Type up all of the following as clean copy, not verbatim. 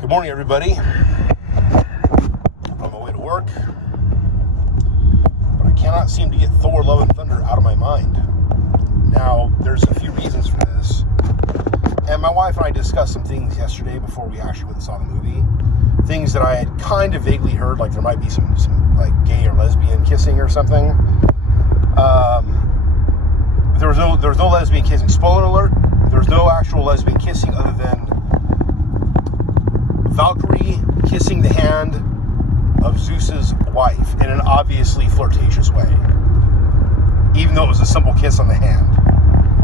Good morning, everybody. On my way to work, but I cannot seem to get Thor Love Thunder out of my mind. Now, there's a few reasons for this, and my wife and I discussed some things yesterday before we actually went and saw the movie. Things that I had kind of vaguely heard, like there might be some like gay or lesbian kissing or something. There was no lesbian kissing. Spoiler alert: there's no actual lesbian kissing other than Valkyrie kissing the hand of Zeus's wife in an obviously flirtatious way, even though it was a simple kiss on the hand.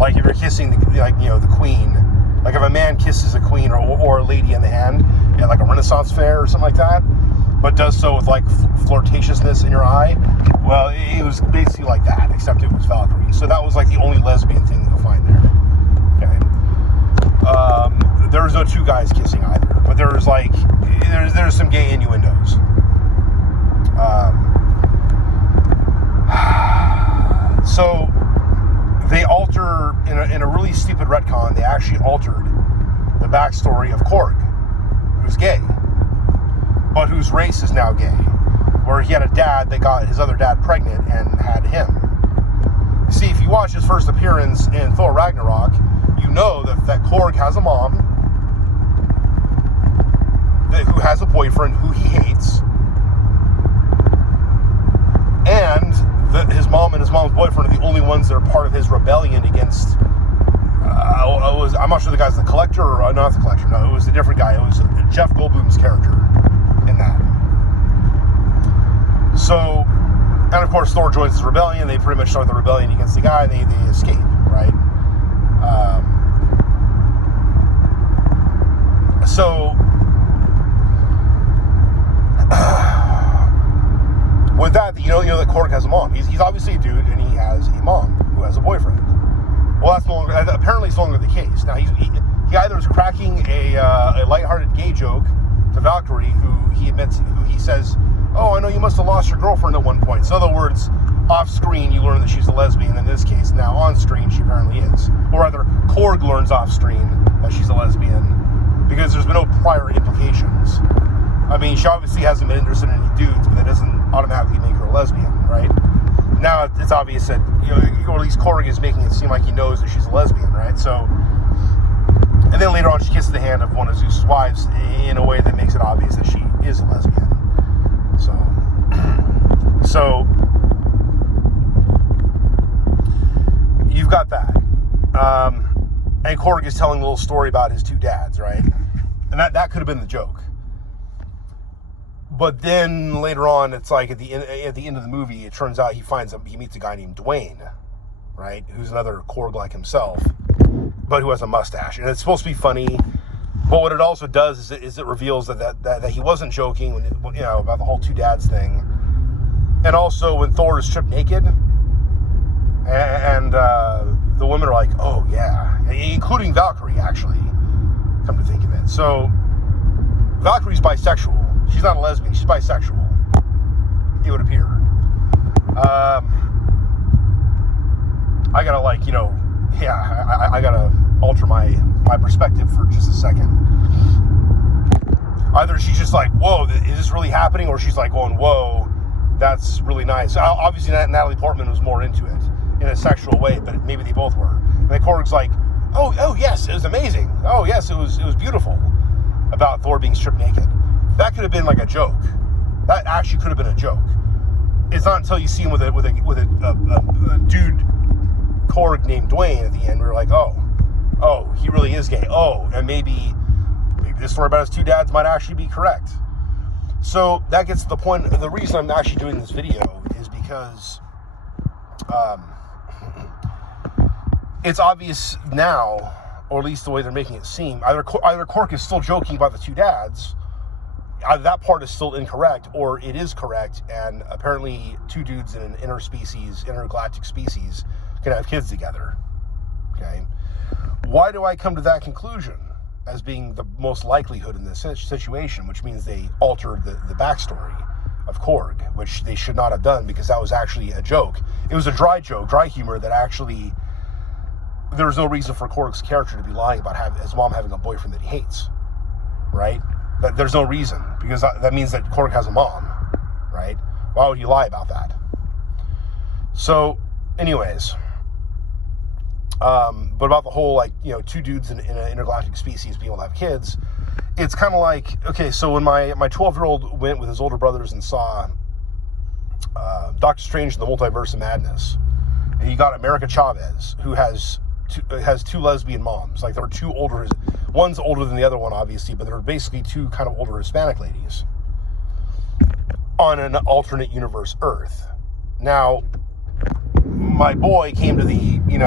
Like if you're kissing the queen, like if a man kisses a queen or a lady in the hand at like a Renaissance fair or something like that, but does so with like flirtatiousness in your eye. Well, it was basically like that, except it was Valkyrie. So that was like the only lesbian thing you'll find there. Okay. There was no two guys kissing either, but there's some gay innuendos. So they alter in a really stupid retcon. They actually altered the backstory of Korg, who's gay, but whose race is now gay. Where he had a dad that got his other dad pregnant and had him. See, if you watch his first appearance in Thor Ragnarok, you know that Korg has a mom who has a boyfriend who he hates, and his mom and his mom's boyfriend are the only ones that are part of his rebellion against. I'm not sure the guy's the Collector or not the Collector. No, it was a different guy. It was Jeff Goldblum's character in that. So, and of course Thor joins his rebellion. They pretty much start the rebellion against the guy, and they escape, right? So with that, you know that Korg has a mom. He's obviously a dude, and he has a mom who has a boyfriend. Well, that's apparently it's no longer the case. Now he either is cracking a lighthearted gay joke to Valkyrie, who he says, "Oh, I know you must have lost your girlfriend at one point." So in other words, off screen you learn that she's a lesbian in this case. Now on screen she apparently is, or rather, Korg learns off screen that she's a lesbian because there's been no prior implications. I mean, she obviously hasn't been interested in any dudes, but that doesn't automatically make her a lesbian, right? Now it's obvious that, or at least Korg is making it seem like he knows that she's a lesbian, right? So, and then later on she kisses the hand of one of Zeus's wives in a way that makes it obvious that she is a lesbian. So you've got that. And Korg is telling a little story about his two dads, right? And that could have been the joke. But then later on, it's like at the end of the movie, it turns out he meets a guy named Dwayne, right? Who's another Korg like himself, but who has a mustache. And it's supposed to be funny. But what it also does is it reveals that he wasn't joking about the whole two dads thing. And also when Thor is stripped naked, and the women are like, "Oh yeah," including Valkyrie, actually, come to think of it. So Valkyrie's bisexual. She's not a lesbian. She's bisexual, it would appear. I gotta I gotta alter my perspective for just a second. Either she's just like, "Whoa, is this really happening?" Or she's like going, "Whoa, that's really nice." Obviously, Natalie Portman was more into it in a sexual way, but maybe they both were. And then Korg's like, "Oh yes, it was amazing. Oh yes, it was beautiful." About Thor being stripped naked. That could have been like a joke. That actually could have been a joke. It's not until you see him with a dude Korg named Dwayne at the end where you're like, oh, he really is gay. Oh, and maybe this story about his two dads might actually be correct. So that gets to the point. The reason I'm actually doing this video is because it's obvious now, or at least the way they're making it seem, either Korg is still joking about the two dads, either that part is still incorrect, or it is correct, and apparently two dudes in an intergalactic species can have kids together. Okay? Why do I come to that conclusion as being the most likelihood in this situation, which means they altered the backstory of Korg, which they should not have done because that was actually a joke. It was a dry joke, dry humor that actually, there was no reason for Korg's character to be lying about his mom having a boyfriend that he hates, right? That there's no reason, because that means that Cork has a mom, right? Why would you lie about that? So, anyways, but about the whole, like, you know, two dudes in an intergalactic species being able to have kids, it's kind of like, okay, so when my 12-year-old went with his older brothers and saw Doctor Strange in the Multiverse of Madness, and you got America Chavez, who has two lesbian moms. Like, they're two older, one's older than the other one, obviously, but they're basically two kind of older Hispanic ladies on an alternate universe Earth. Now, my boy came to the, you know,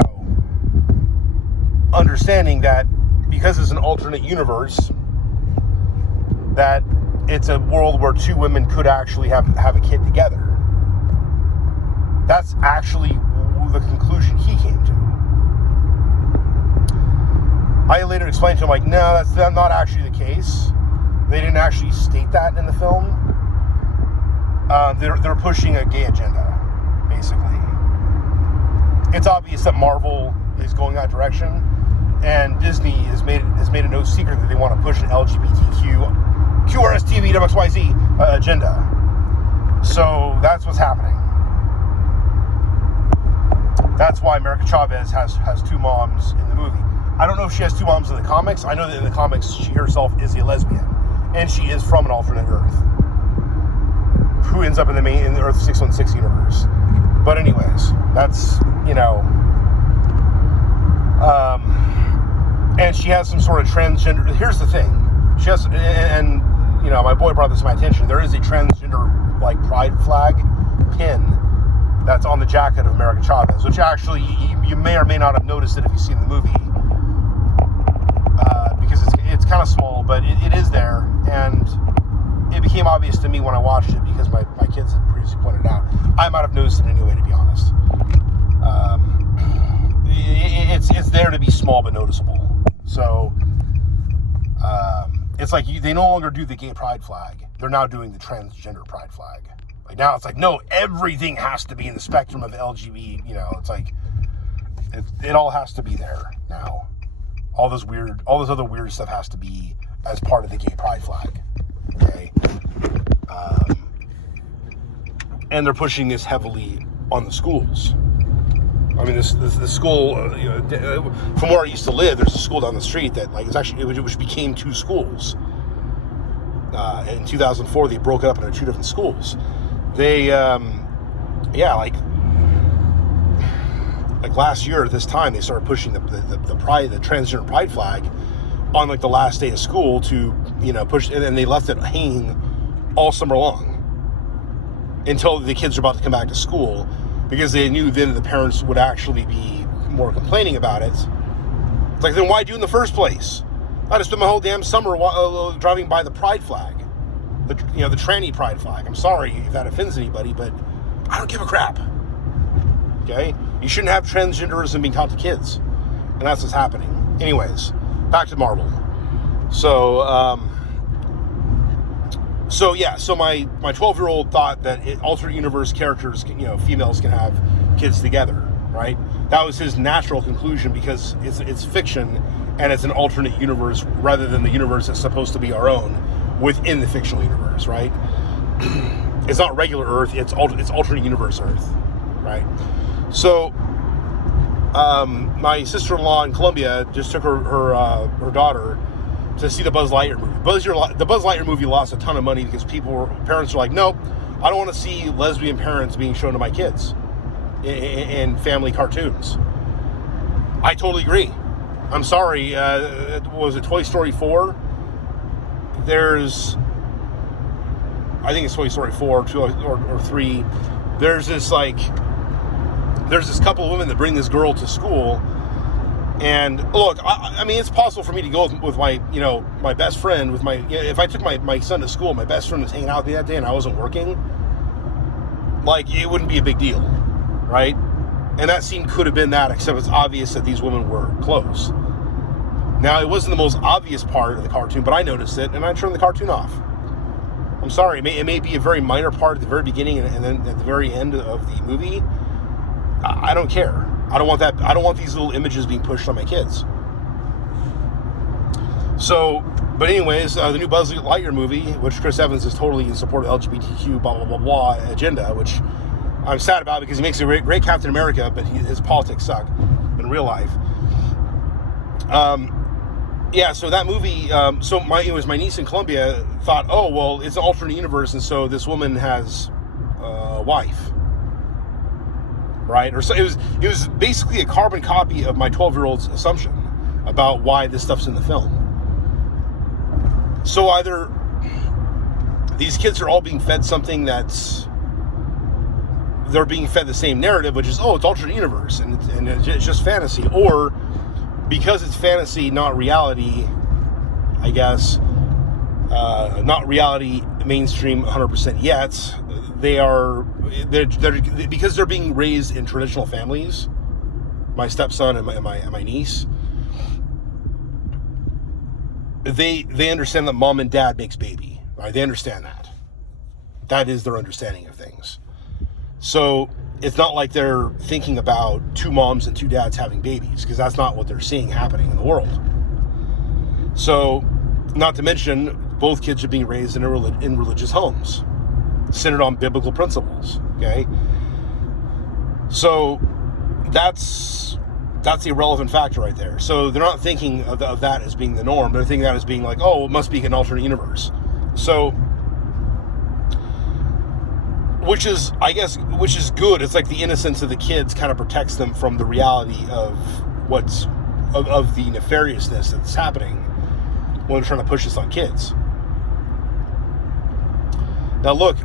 understanding that because it's an alternate universe, that it's a world where two women could actually have a kid together. That's actually the conclusion he came to. I later explained to him, like, no, that's not actually the case. They didn't actually state that in the film. They're pushing a gay agenda, basically. It's obvious that Marvel is going that direction, and Disney has made it no secret that they want to push an LGBTQ, QRSTV, WXYZ agenda. So that's what's happening. That's why America Chavez has two moms in the movie. I don't know if she has two moms in the comics. I know that in the comics she herself is a lesbian, and she is from an alternate Earth, who ends up in the Earth 616 universe. But anyways, that's, you know, and she has some sort of transgender. Here's the thing, she has, and you know, my boy brought this to my attention. There is a transgender, like, pride flag pin that's on the jacket of America Chavez, which actually you may or may not have noticed it if you've seen the movie, because it's kind of small, but it is there, and it became obvious to me when I watched it because my kids had previously pointed it out. I might have noticed it anyway, to be honest. It's there to be small but noticeable. So it's like they no longer do the gay pride flag. They're now doing the transgender pride flag. Like, now it's like, no, everything has to be in the spectrum of LGBT. You know, it's like it all has to be there now. All this other weird stuff has to be as part of the gay pride flag. Okay. And they're pushing this heavily on the schools. I mean, this school, you know, from where I used to live, there's a school down the street that, like, which became two schools. In 2004, they broke it up into two different schools. They, like last year at this time, they started pushing the transgender pride flag on, like, the last day of school to, you know, push, and then they left it hanging all summer long until the kids were about to come back to school, because they knew then the parents would actually be more complaining about it. It's like, then why do it in the first place? I just spent my whole damn summer driving by the pride flag, the tranny pride flag. I'm sorry if that offends anybody, but I don't give a crap. Okay, you shouldn't have transgenderism being taught to kids, and that's what's happening. Anyways, back to Marvel. So my 12-year-old thought that alternate universe characters, you know, females can have kids together, right? That was his natural conclusion, because it's fiction and it's an alternate universe rather than the universe that's supposed to be our own within the fictional universe, right? It's not regular Earth, it's alternate universe Earth, right? So my sister-in-law in Colombia just took her daughter to see the Buzz Lightyear movie. The Buzz Lightyear movie lost a ton of money because parents were like, nope, I don't want to see lesbian parents being shown to my kids in family cartoons. I totally agree. I'm sorry. Was it Toy Story 4? I think it's Toy Story 4 or 3. There's this couple of women that bring this girl to school. And look, I mean, it's possible for me to go with my, you know, my best friend, if I took my son to school, my best friend was hanging out with me that day and I wasn't working, like, it wouldn't be a big deal, right? And that scene could have been that, except it's obvious that these women were close. Now, it wasn't the most obvious part of the cartoon, but I noticed it, and I turned the cartoon off. I'm sorry, it may be a very minor part at the very beginning and then at the very end of the movie. I don't care. I don't want that. I don't want these little images being pushed on my kids. So But anyways, the new Buzz Lightyear movie, which Chris Evans is totally in support of LGBTQ, blah, blah, blah, blah, agenda, which I'm sad about because he makes a great Captain America, but his politics suck in real life. Yeah, so that movie, it was my niece in Colombia thought, oh, well, it's an alternate universe, and so this woman has a wife, right? Or so it was basically a carbon copy of my 12-year-old's assumption about why this stuff's in the film. So either these kids are all being fed something they're being fed the same narrative, which is, oh, it's alternate universe, and it's just fantasy, or because it's fantasy, not reality, I guess, not reality mainstream 100% yet, they're because they're being raised in traditional families, my stepson and my niece, they understand that mom and dad makes baby, right? They understand that. That is their understanding of things. So it's not like they're thinking about two moms and two dads having babies, because that's not what they're seeing happening in the world. So, not to mention, both kids are being raised in religious homes, centered on biblical principles, okay? So, that's the irrelevant factor right there. So, they're not thinking of that as being the norm. They're thinking that as being like, oh, it must be an alternate universe. So, which is good. It's like the innocence of the kids kind of protects them from the reality of of the nefariousness that's happening when they're trying to push this on kids. Now look,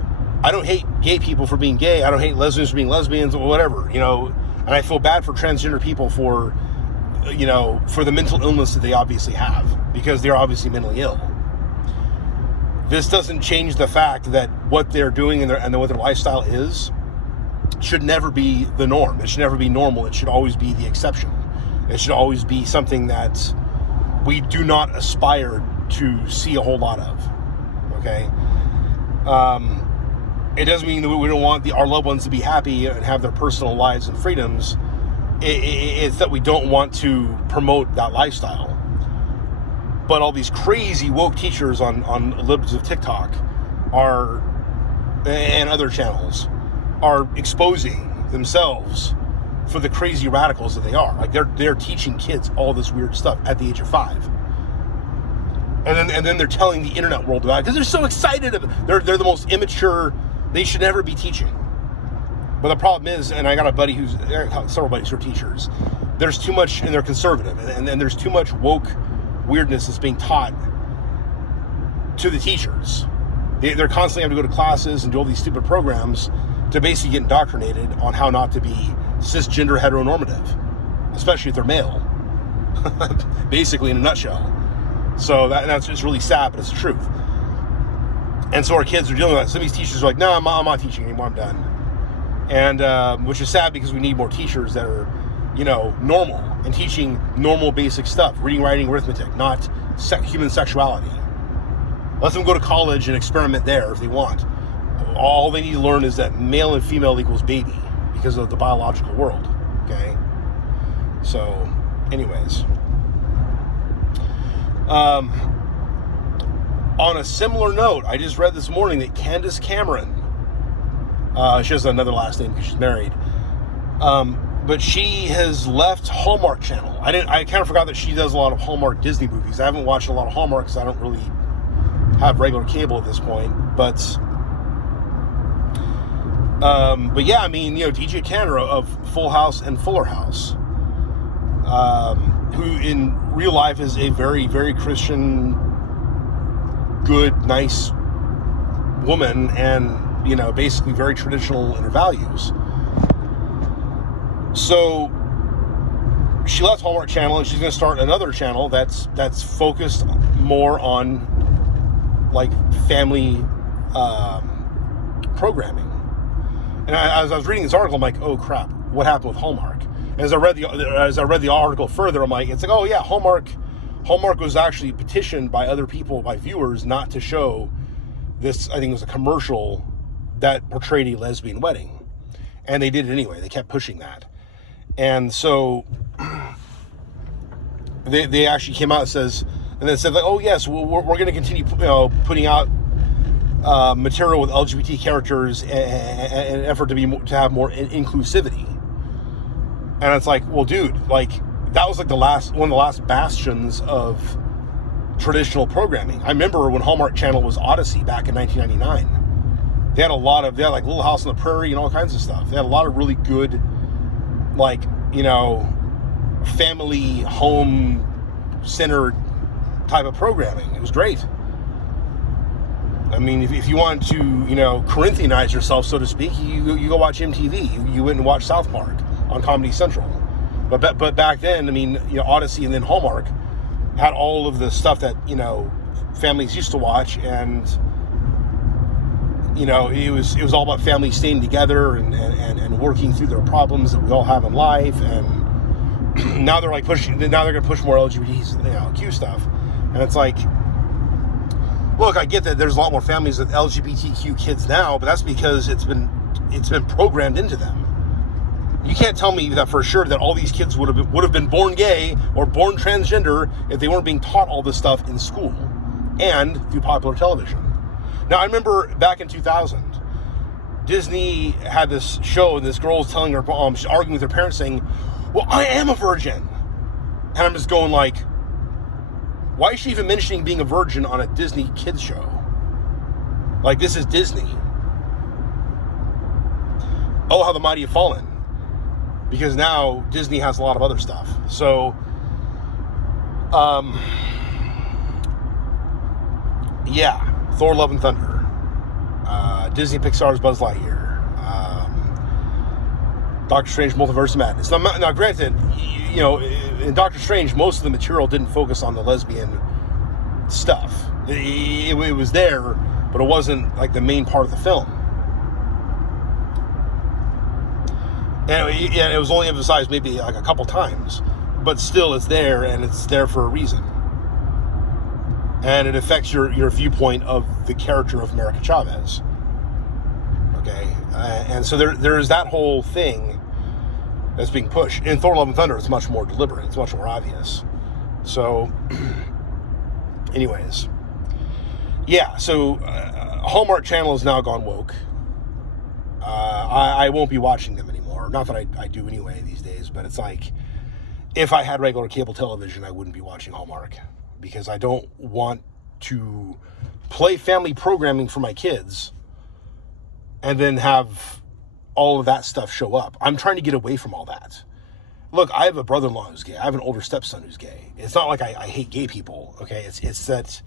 I don't hate gay people for being gay. I don't hate lesbians for being lesbians or whatever, and I feel bad for transgender people for the mental illness that they obviously have, because they're obviously mentally ill. This doesn't change the fact that what they're doing and what their lifestyle is should never be the norm. It should never be normal. It should always be the exception. It should always be something that we do not aspire to see a whole lot of. Okay? It doesn't mean that we don't want our loved ones to be happy and have their personal lives and freedoms. It's that we don't want to promote that lifestyle. But all these crazy woke teachers on libs of TikTok and other channels are exposing themselves for the crazy radicals that they are. Like they're teaching kids all this weird stuff at the age of 5, and then they're telling the internet world about it because they're so excited. They're the most immature. They should never be teaching. But the problem is, and I got several buddies who are teachers. There's too much, and they're conservative, and there's too much woke weirdness that's being taught to the teachers. They're constantly having to go to classes and do all these stupid programs to basically get indoctrinated on how not to be cisgender heteronormative, especially if they're male. Basically, in a nutshell. So that's just really sad, but it's the truth. And so our kids are dealing with that. Some of these teachers are like, no, I'm not teaching anymore, I'm done. And which is sad because we need more teachers that are normal and teaching normal basic stuff, reading, writing, arithmetic, not human sexuality. Let them go to college and experiment there if they want. All they need to learn is that male and female equals baby because of the biological world, okay? So, anyways. On a similar note, I just read this morning that Candace Cameron, she has another last name because she's married, but she has left Hallmark Channel. I kind of forgot that she does a lot of Hallmark Disney movies. I haven't watched a lot of Hallmark because I don't really have regular cable at this point. But yeah, I mean, DJ Cantor of Full House and Fuller House, who in real life is a very, very Christian, good, nice woman, and basically very traditional in her values. So she left Hallmark Channel and she's going to start another channel that's focused more on like family programming. And as I was reading this article, I'm like, oh crap, what happened with Hallmark? And as I read the article further, I'm like, it's like, oh yeah, Hallmark was actually petitioned by other people, by viewers, not to show this. I think it was a commercial that portrayed a lesbian wedding, and they did it anyway. They kept pushing that. And so they actually came out and says and then said like, oh yes, we're going to continue, putting out material with LGBT characters in an effort to have more inclusivity. And it's like, well, dude, like that was like one of the last bastions of traditional programming. I remember when Hallmark Channel was Odyssey back in 1999. They had like Little House on the Prairie and all kinds of stuff. They had a lot of really good, like, family, home-centered type of programming. It was great. I mean, if you want to, Corinthianize yourself, so to speak, you go watch MTV. You went and watched South Park on Comedy Central. But back then, I mean, Odyssey and then Hallmark had all of the stuff that, families used to watch, and it was all about families staying together and working through their problems that we all have in life. And now they're going to push more LGBTQ stuff. And it's like, look, I get that there's a lot more families with LGBTQ kids now, but that's because it's been programmed into them. You can't tell me that for sure that all these kids would have been born gay or born transgender if they weren't being taught all this stuff in school and through popular television. Now, I remember back in 2000, Disney had this show, and this girl was telling her, she's arguing with her parents saying, well, I am a virgin. And I'm just going like, why is she even mentioning being a virgin on a Disney kids show? Like, this is Disney. Oh, how the mighty have fallen. Because now Disney has a lot of other stuff. So, yeah, Thor Love and Thunder. Disney Pixar's Buzz Lightyear. Doctor Strange Multiverse of Madness. Now granted, in Doctor Strange, most of the material didn't focus on the lesbian stuff. It was there, but it wasn't like the main part of the film. And it was only emphasized maybe like a couple times, but still it's there, and it's there for a reason. And it affects your viewpoint of the character of America Chavez. Okay? And so there's that whole thing that's being pushed. In Thor Love and Thunder, it's much more deliberate. It's much more obvious. So, anyways. Yeah, so Hallmark Channel has now gone woke. I won't be watching them anymore. Not that I do anyway these days, but it's like, if I had regular cable television, I wouldn't be watching Hallmark, because I don't want to play family programming for my kids and then have all of that stuff show up. I'm trying to get away from all that. Look, I have a brother-in-law who's gay. I have an older stepson who's gay. It's not like I hate gay people, okay? It's that...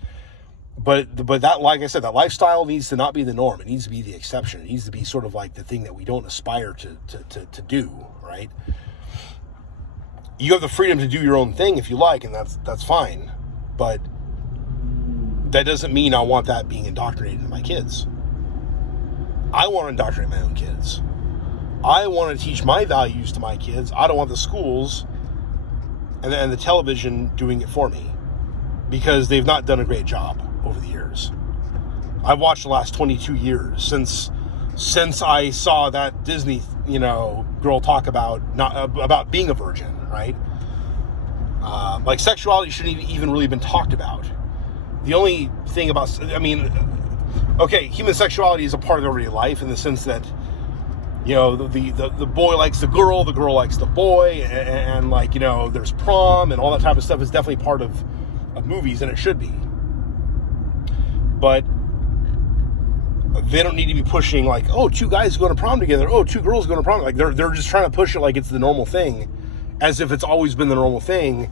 But that, like I said, that lifestyle needs to not be the norm. It needs to be the exception. It needs to be sort of like the thing that we don't aspire to do, right? You have the freedom to do your own thing if you like, and that's fine. But that doesn't mean I want that being indoctrinated into my kids. I want to indoctrinate my own kids. I want to teach my values to my kids. I don't want the schools and the television doing it for me, because they've not done a great job over the years. I've watched the last 22 years since I saw that Disney, girl talk about being a virgin, right? Like, sexuality shouldn't even really been talked about. The only thing about, okay, human sexuality is a part of everyday life in the sense that, the boy likes the girl likes the boy, and like, there's prom and all that type of stuff is definitely part of movies, and it should be. But they don't need to be pushing like, oh, two guys going to prom together, oh, two girls going to prom. Like, they're just trying to push it like it's the normal thing, as if it's always been the normal thing,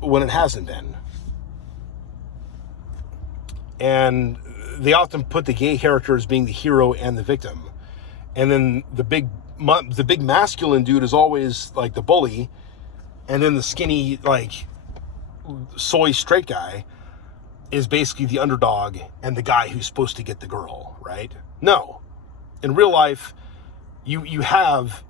when it hasn't been. And they often put the gay character as being the hero and the victim, and then the big masculine dude is always like the bully, and then the skinny, like, soy straight guy is basically the underdog and the guy who's supposed to get the girl, right? No. In real life, you have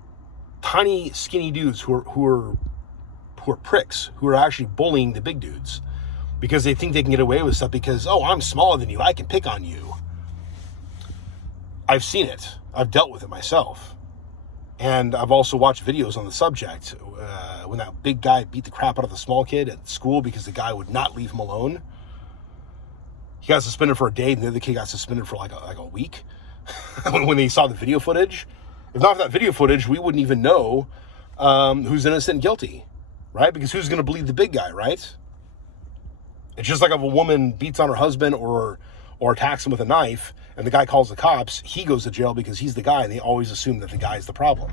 tiny, skinny dudes who are pricks, who are actually bullying the big dudes because they think they can get away with stuff because, oh, I'm smaller than you, I can pick on you. I've seen it. I've dealt with it myself. And I've also watched videos on the subject when that big guy beat the crap out of the small kid at school because the guy would not leave him alone. He got suspended for a day, and the other kid got suspended for like a week when they saw the video footage. If not for that video footage, we wouldn't even know who's innocent and guilty, right? Because who's going to believe the big guy, right? It's just like if a woman beats on her husband or attacks him with a knife, and the guy calls the cops, he goes to jail because he's the guy, and they always assume that the guy's the problem.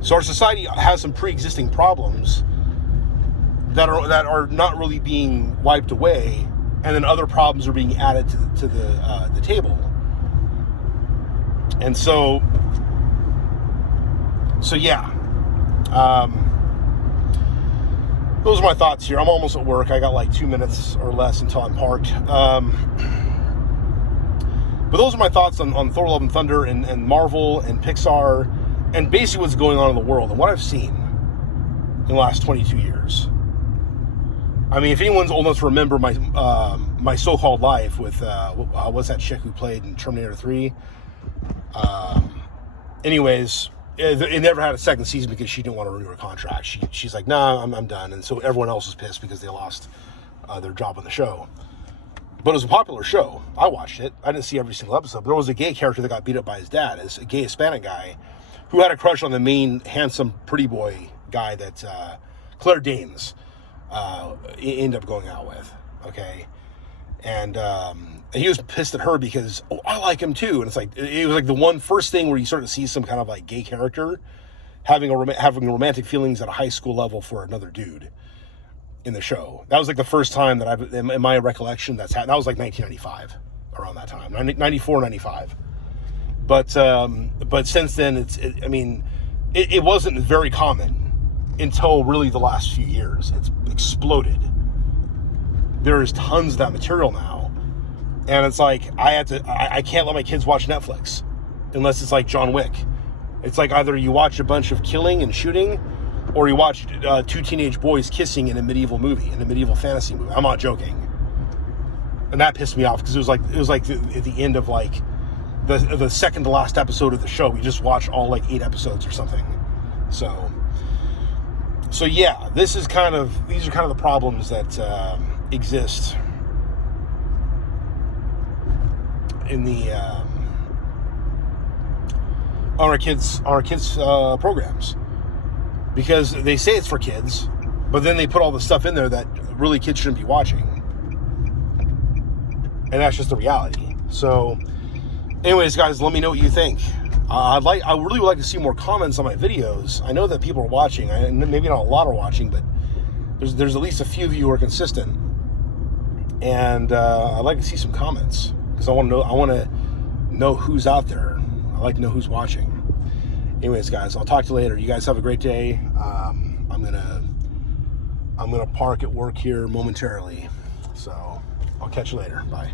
So our society has some pre-existing problems that are not really being wiped away, and then other problems are being added to the table. And so yeah. Those are my thoughts here. I'm almost at work. I got like 2 minutes or less until I'm parked. But those are my thoughts on Thor Love and Thunder and Marvel and Pixar and basically what's going on in the world and what I've seen in the last 22 years. I mean, if anyone's old enough to remember my so-called life with, what's that chick who played in Terminator 3? Anyways, it never had a second season because she didn't want to renew her contract. She's like, nah, I'm done. And so everyone else was pissed because they lost their job on the show. But it was a popular show. I watched it. I didn't see every single episode. But there was a gay character that got beat up by his dad. It's a gay Hispanic guy who had a crush on the main handsome pretty boy guy that Claire Danes ended up going out with. Okay. And he was pissed at her because, oh, I like him too. And it's like, it was like the first thing where you start to see some kind of like gay character having romantic feelings at a high school level for another dude in the show. That was like the first time that in my recollection, that was like 1995, around that time, 94, 95. But since then, it wasn't very common until really the last few years. It's exploded. There's tons of that material now. And it's like, I can't let my kids watch Netflix unless it's like John Wick. It's like either you watch a bunch of killing and shooting, or you watch two teenage boys kissing in a medieval fantasy movie. I'm not joking. And that pissed me off because it was like at the end of like the second to last episode of the show. We just watched all like 8 episodes or something. So yeah, these are kind of the problems that exist in the on our kids programs, because they say it's for kids, but then they put all the stuff in there that really kids shouldn't be watching, and that's just the reality. So anyways, guys, let me know what you think. I really would like to see more comments on my videos. I know that people are watching. Maybe not a lot are watching, but there's at least a few of you who are consistent, and I'd like to see some comments because I want to know who's out there. I like to know who's watching. Anyways, guys, I'll talk to you later. You guys have a great day. I'm gonna park at work here momentarily, so I'll catch you later. Bye.